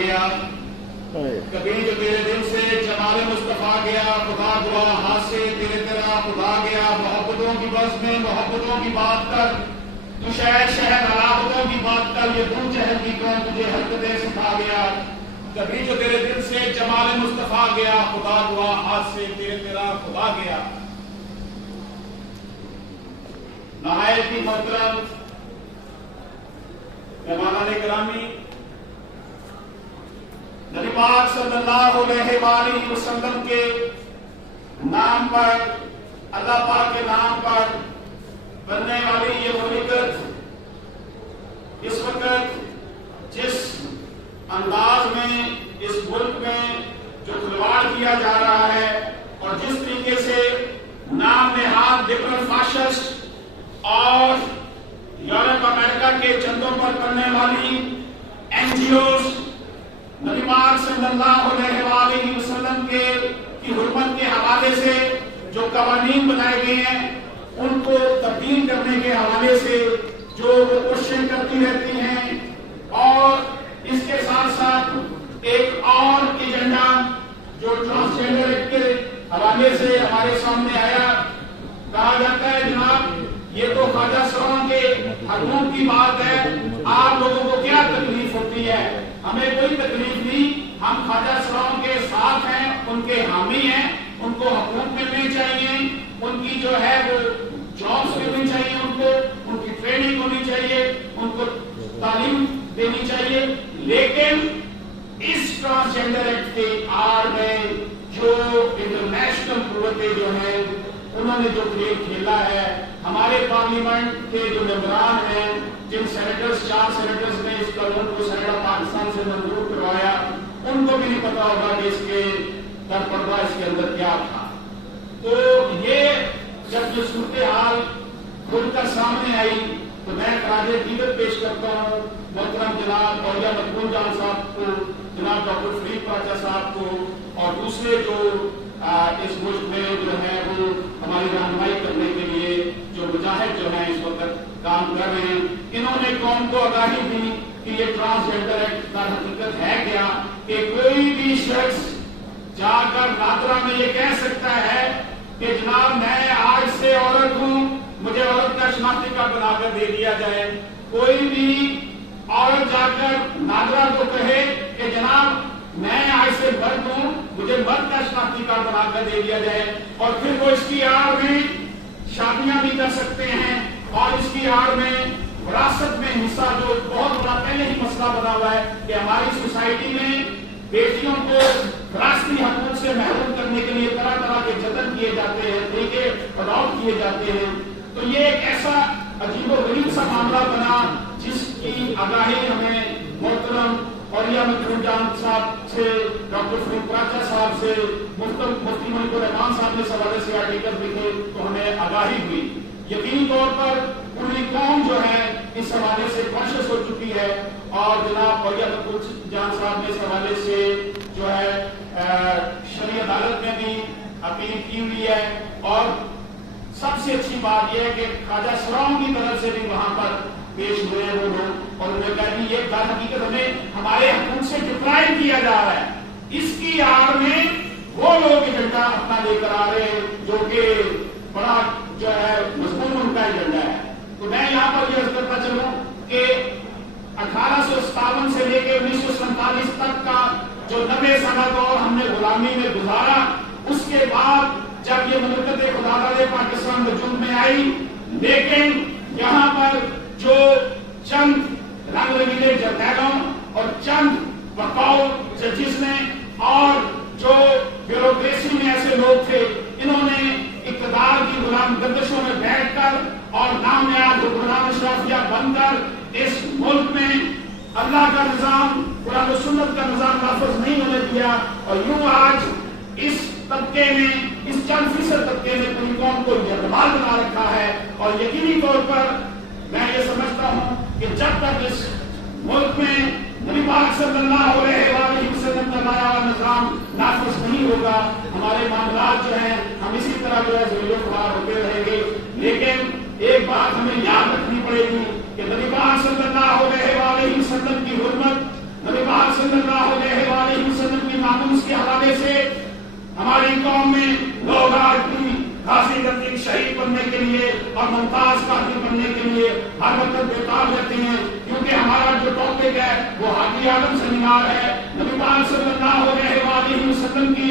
गया, कभी जो तेरे दिल से जमाल मुस्तफा गया, खुदा दुआ हाथ से तेरा खुदा गया। मोहब्बतों की बस में मोहब्बतों की बात कर, तू शहर शहर अलाहतों की बात कर, ये तू चहल की कौन तुझे हरकतें सिखा गया। कभी जो तेरे दिल से जमाल मुस्तफा गया, खुदा दुआ हाथ से तेरा खुदा गया। नहायत ही मोहतरम मेहमानाने गिरामी, नबी पाक सल्लल्लाहु अलैहि वसल्लम के नाम पर, अल्लाह पाक के नाम पर बनने वाली ये मुल्क इस वक्त जिस अंदाज में इस मुल्क में जो खिलवाड़ किया जा रहा है और जिस तरीके से नाम नेहाद लिबरल फाशिस्ट और यूरोप अमेरिका के चंदों पर करने वाली एनजीओ नबी पाक सल्लल्लाहु अलैहि वसल्लम की हुर्मत के हवाले से जो कवानीन बनाए गए हैं उनको तब्दील करने के हवाले से जो वो कोशिश करती रहती हैं, और इसके साथ साथ एक और एजेंडा जो ट्रांसजेंडर एक्ट के हवाले से हमारे सामने आया। कहा जाता है जनाब ये तो ख्वाजा सरों के हकूक की बात है, आप लोगों को क्या तकलीफ होती है? हमें कोई तकलीफ नहीं, हम ख्वाजा सरों के साथ हैं, उनके हामी हैं, उनको हकूक मिलने चाहिए, उनकी जो है वो जॉब्स मिलनी चाहिए, उनकी ट्रेनिंग होनी चाहिए, उनको तालीम देनी चाहिए। लेकिन इस ट्रांसजेंडर एक्ट के आड़ में जो इंटरनेशनल कुव्वतें जो है उन्होंने जो खेल खेला है, हमारे पार्लियामेंट के जो मेंबरान हैं, जिन सेनेटर्स 4 सेनेटर्स ने इस कानून को सेनेट पाकिस्तान से मंजूर करवाया, उनको भी नहीं पता होगा कि इसके दरपर्दा इसके अंदर क्या था। तो ये जब ये सूरत हाल खुलकर सामने आई तो मैं खराजे दीदत पेश करता हूँ मोहतरम जनाब मौलिया मकबूल जान साहब को, जनाब डॉक्टर फरीद पाचा साहब को, और दूसरे जो इस मुल्क में जो है वो हमारी रहनुमाई करने के लिए जो मुजाहिद जो है इस वक्त काम कर रहे हैं। इन्होंने कौम को आगाही दी कि ये ट्रांसजेंडर एक्ट का हकीकत है क्या, कि कोई भी शख्स जाकर नादरा में ये कह सकता है कि जनाब मैं आज से औरत हूँ, मुझे औरत का शनाख्ती कार्ड बनाकर दे दिया जाए। कोई भी औरत जाकर नादरा को कहे कि जनाब मैं आज से मर्द हूँ, मुझे मर्द का शनाख्ती कार्ड बनाकर दे दिया जाए, और फिर वो इसकी आड़ में शादियां भी कर सकते हैं, और इसकी आड़ में विरासत में हिस्सा, जो बहुत बड़ा पहले ही मसला बना हुआ है कि हमारी सोसाइटी में बेटियों को विरासती हकूक से महरूम करने के लिए तरह तरह के जतन किए जाते हैं, तरीके अडॉप्ट किए जाते हैं। तो ये एक ऐसा अजीबोगरीब सा मामला बना जिसकी आगाही हमें मोहतरम मौलिया मकबूल जान साहब से, डॉक्टर फरीद पाचा साहब से, मुफ्ती मलिकुर रहमान साहब ने इस हवाले से आर्टिकल लिखे तो हमें आगाही हुई। यकीनी तौर पर पूरी कौम जो है इस हवाले से कॉन्शियस हो चुकी है, और जनाब मौलिया मकबूल जान साहब ने इस हवाले से जो है शरी अदालत में भी अपील की हुई है। और सबसे अच्छी बात यह है कि ख्वाजा सरों की तरफ से भी वहां पर पेश हुए वो लोग, और उन्होंने कहा कि ये हकीकत हमें हमारे हकूक से डिप्राइव किया जा रहा है। इसकी आड़ में वो लोग एजेंडा अपना लेकर आ रहे हैं जो कि बड़ा जो है मजबूत उनका एजेंडा है। तो मैं यहाँ पर यह करता चलूं कि 1857 से लेकर 1947 तक का जो 90 साल दौर हमने गुलामी में गुजारा, उसके बाद जब ये मुल्कत खुदावंद पाकिस्तान वजूद में आई, लेकिन यहाँ पर जो चंद रंग रंगीले जरनैलों और चंद बकाऊ जजिस ने और जो ब्यूरोक्रेसी में ऐसे लोग थे, इन्होंने इक़्तिदार की गुलाम गर्दिशों में बैठकर और नामयाद हुक्मरान अशराफिया बनकर इस मुल्क में अल्लाह का निजाम, कुरान और सुन्नत का निजाम नाफिज नहीं होने दिया, और यूं आज इस तबके ने, इस चंद फीसद तबके ने पूरी कौम को यरगमाल बना रखा है। और यकीनी तौर पर मैं ये समझता हूँ कि जब तक इस मुल्क में नबी पाक सल्लल्लाहु अलैहि वसल्लम का लाया हुआ निजाम नाफिज नहीं होगा, हमारे मामलात जो हैं हम इसी तरह जो है ज़ुल्म-ए-ख़वार होते रहेंगे। लेकिन एक बात हमें याद रखनी पड़ेगी कि नबी पाक सल्लल्लाहु अलैहि वसल्लम की हुर्मत, नबी पाक सल्लल्लाहु साथी बनने के लिए हर वक्त बेताब रहते हैं, क्योंकि हमारा जो टॉपिक है वो हाजी आदम सेमिनार है। नबी पाक सल्लल्लाहु अलैहि वसल्लम की